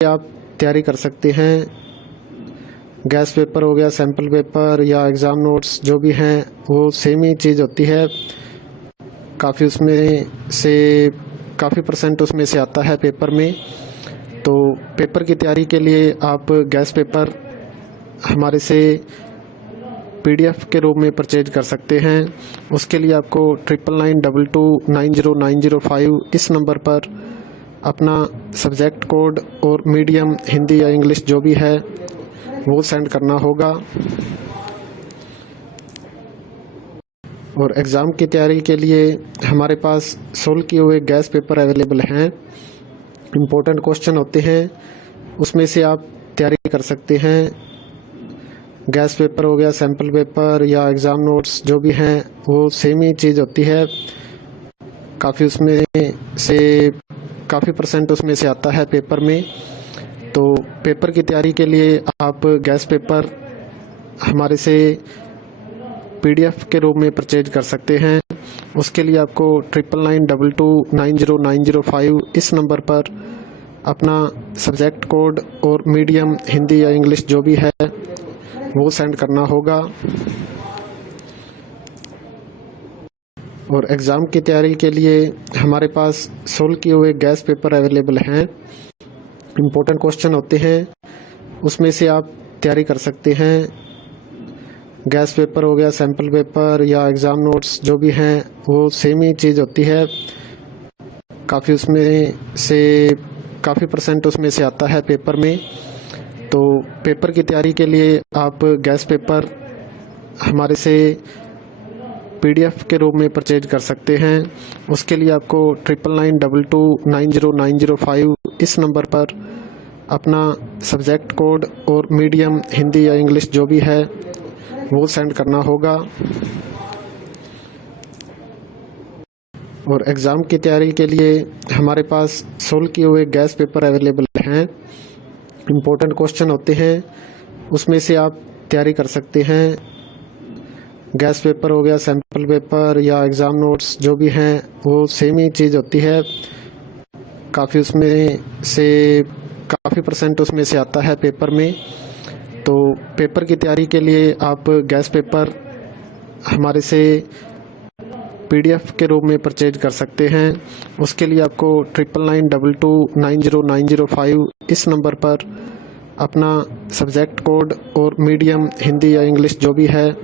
आप तैयारी कर सकते हैं। गैस पेपर हो गया, सैम्पल पेपर या एग्ज़ाम नोट्स जो भी हैं वो सेम ही चीज़ होती है। काफ़ी परसेंट उसमें से आता है पेपर में। तो पेपर की तैयारी के लिए आप गैस पेपर हमारे से PDF के रूप में परचेज कर सकते हैं। उसके लिए आपको 9992290905 इस नंबर पर अपना सब्जेक्ट कोड और मीडियम हिंदी या इंग्लिश जो भी है वो सेंड करना होगा। और एग्ज़ाम की तैयारी के लिए हमारे पास सोल्व किए हुए गैस पेपर अवेलेबल हैं। इम्पोर्टेंट क्वेश्चन होते हैं, उसमें से आप तैयारी कर सकते हैं। गैस पेपर हो गया, सैम्पल पेपर या एग्ज़ाम नोट्स जो भी हैं वो सेम ही चीज़ होती है। काफ़ी परसेंट उसमें से आता है पेपर में। तो पेपर की तैयारी के लिए आप गैस पेपर हमारे से PDF के रूप में परचेज कर सकते हैं। उसके लिए आपको 9992290905 इस नंबर पर अपना सब्जेक्ट कोड और मीडियम हिंदी या इंग्लिश जो भी है वो सेंड करना होगा। और एग्ज़ाम की तैयारी के लिए हमारे पास सोल्व किए हुए गैस पेपर अवेलेबल हैं। इम्पोर्टेंट क्वेश्चन होते हैं, उसमें से आप तैयारी कर सकते हैं। गैस पेपर हो गया, सैम्पल पेपर या एग्ज़ाम नोट्स जो भी हैं वो सेम ही चीज़ होती है। काफ़ी परसेंट उसमें से आता है पेपर में। तो पेपर की तैयारी के लिए आप गैस पेपर हमारे से PDF के रूप में परचेज कर सकते हैं। उसके लिए आपको 9992290905 इस नंबर पर अपना सब्जेक्ट कोड और मीडियम हिंदी या इंग्लिश जो भी है वो सेंड करना होगा। और एग्ज़ाम की तैयारी के लिए हमारे पास सोल्व किए हुए गैस पेपर अवेलेबल हैं। इम्पोर्टेंट क्वेश्चन होते हैं, उसमें से आप तैयारी कर सकते हैं। गैस पेपर हो गया, सैम्पल पेपर या एग्ज़ाम नोट्स जो भी हैं वो सेम ही चीज़ होती है। काफ़ी परसेंट उसमें से आता है पेपर में। तो पेपर की तैयारी के लिए आप गैस पेपर हमारे से PDF के रूप में परचेज कर सकते हैं। उसके लिए आपको 9992290905 इस नंबर पर अपना सब्जेक्ट कोड और मीडियम हिंदी या इंग्लिश जो भी है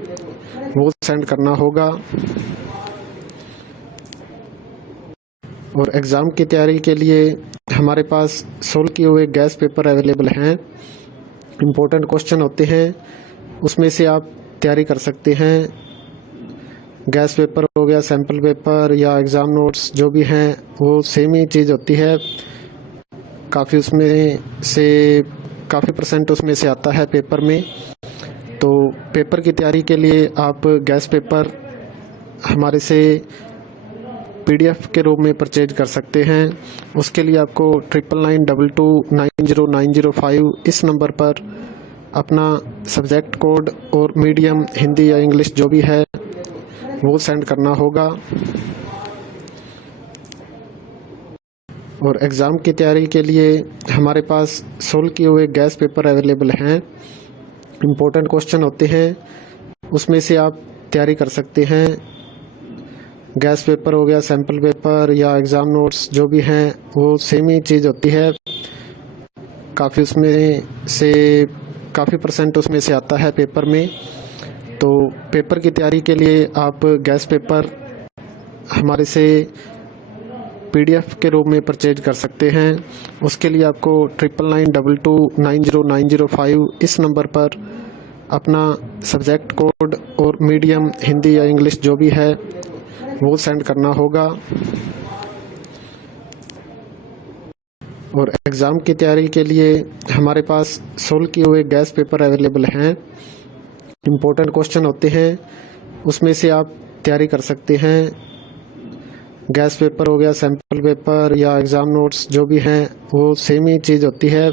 वो सेंड करना होगा। और एग्ज़ाम की तैयारी के लिए हमारे पास सोल्व किए हुए गैस पेपर अवेलेबल हैं। इम्पोर्टेंट क्वेश्चन होते हैं, उसमें से आप तैयारी कर सकते हैं। गैस पेपर हो गया, सैम्पल पेपर या एग्ज़ाम नोट्स जो भी हैं वो सेम ही चीज़ होती है। काफ़ी परसेंट उसमें से आता है पेपर में। तो पेपर की तैयारी के लिए आप गैस पेपर हमारे से PDF के रूप में परचेज कर सकते हैं। उसके लिए आपको 9992290905 इस नंबर पर अपना सब्जेक्ट कोड और मीडियम हिंदी या इंग्लिश जो भी है वो सेंड करना होगा। और एग्ज़ाम की तैयारी के लिए हमारे पास सोल्व किए हुए गैस पेपर अवेलेबल हैं। इम्पोर्टेंट क्वेश्चन होते हैं, उसमें से आप तैयारी कर सकते हैं। गैस पेपर हो गया, सैम्पल पेपर या एग्ज़ाम नोट्स जो भी हैं वो सेम ही चीज़ होती है। काफ़ी परसेंट उसमें से आता है पेपर में। तो पेपर की तैयारी के लिए आप गैस पेपर हमारे से PDF के रूप में परचेज कर सकते हैं। उसके लिए आपको 9992290905 इस नंबर पर अपना सब्जेक्ट कोड और मीडियम हिंदी या इंग्लिश जो भी है वो सेंड करना होगा। और एग्ज़ाम की तैयारी के लिए हमारे पास सोल्व किए हुए गैस पेपर अवेलेबल हैं। इम्पोर्टेंट क्वेश्चन होते हैं, उसमें से आप तैयारी कर सकते हैं। गैस पेपर हो गया, सैम्पल पेपर या एग्ज़ाम नोट्स जो भी हैं वो सेम ही चीज़ होती है।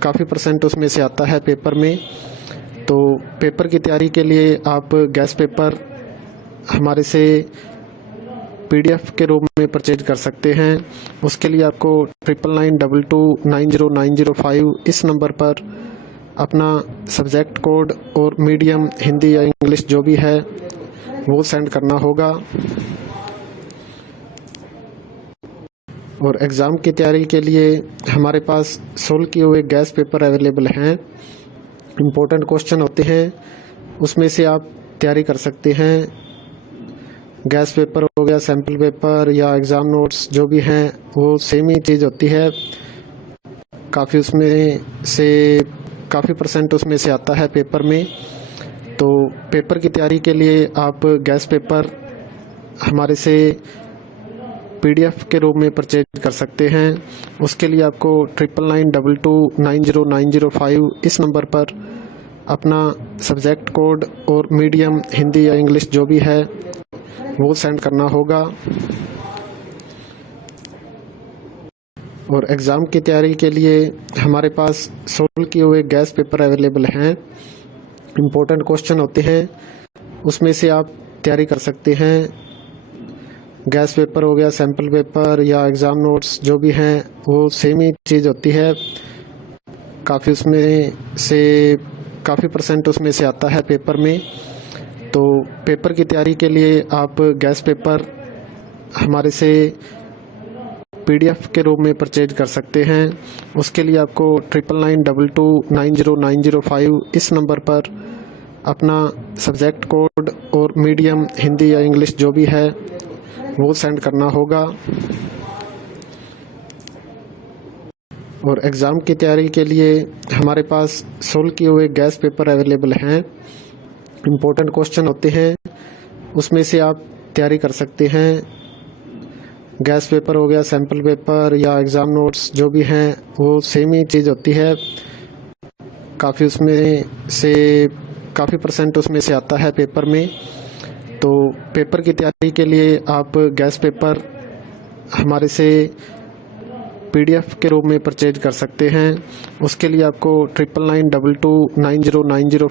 काफ़ी परसेंट उसमें से आता है पेपर में। तो पेपर की तैयारी के लिए आप गैस पेपर हमारे से PDF के रूप में परचेज कर सकते हैं। उसके लिए आपको 9992290905 इस नंबर पर अपना सब्जेक्ट कोड और मीडियम हिंदी या इंग्लिश जो भी है वो सेंड करना होगा। और एग्ज़ाम की तैयारी के लिए हमारे पास सोल्व किए हुए गैस पेपर अवेलेबल हैं। इम्पोर्टेंट क्वेश्चन होते हैं, उसमें से आप तैयारी कर सकते हैं। गैस पेपर हो गया, सैम्पल पेपर या एग्ज़ाम नोट्स जो भी हैं वो सेम ही चीज़ होती है। काफ़ी परसेंट उसमें से आता है पेपर में। तो पेपर की तैयारी के लिए आप गैस पेपर हमारे से PDF के रूप में परचेज कर सकते हैं। उसके लिए आपको 9992290905 इस नंबर पर अपना सब्जेक्ट कोड और मीडियम हिंदी या इंग्लिश जो भी है वो सेंड करना होगा। और एग्ज़ाम की तैयारी के लिए हमारे पास सोल्व किए हुए गैस पेपर अवेलेबल हैं। इम्पोर्टेंट क्वेश्चन होते हैं, उसमें से आप तैयारी कर सकते हैं। गैस पेपर हो गया, सैम्पल पेपर या एग्ज़ाम नोट्स जो भी हैं वो सेम ही चीज़ होती है। काफ़ी परसेंट उसमें से आता है पेपर में। तो पेपर की तैयारी के लिए आप गैस पेपर हमारे से PDF के रूप में परचेज कर सकते हैं। उसके लिए आपको 9992290905 इस नंबर पर अपना सब्जेक्ट कोड और मीडियम हिंदी या इंग्लिश जो भी है वो सेंड करना होगा। और एग्ज़ाम की तैयारी के लिए हमारे पास सोल्व किए हुए गैस पेपर अवेलेबल हैं। इम्पोर्टेंट क्वेश्चन होते हैं, उसमें से आप तैयारी कर सकते हैं। गैस पेपर हो गया, सैम्पल पेपर या एग्ज़ाम नोट्स जो भी हैं वो सेम ही चीज़ होती है। काफ़ी परसेंट उसमें से आता है पेपर में। तो पेपर की तैयारी के लिए आप गैस पेपर हमारे से PDF के रूप में परचेज कर सकते हैं। उसके लिए आपको 9992290905